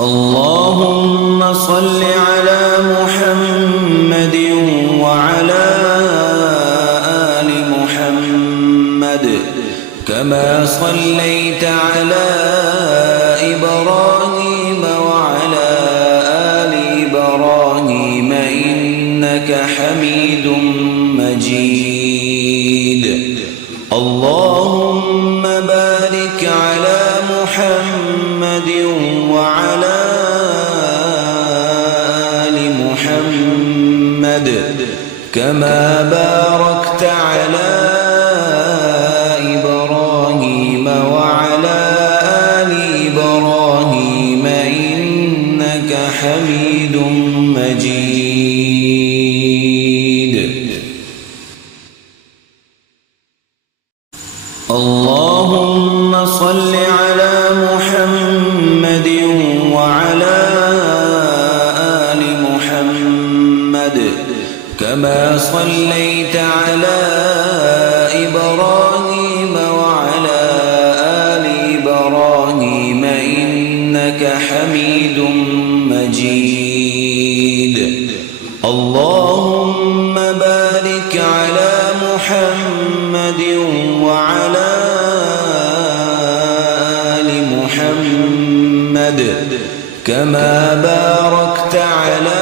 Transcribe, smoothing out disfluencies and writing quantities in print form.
اللهم صل على محمد وعلى آل محمد كما صليت على إبراهيم وعلى آل إبراهيم إنك حميد مجيد. اللهم بارك على محمد وعلى آل محمد كما باركت على إبراهيم وعلى آل إبراهيم إنك حميد مجيد. اللهم صل على محمد وعلى آل محمد كما صليت على إبراهيم وعلى آل إبراهيم إنك حميد مجيد. اللهم بارك على محمد وعلى آل محمد كما باركت على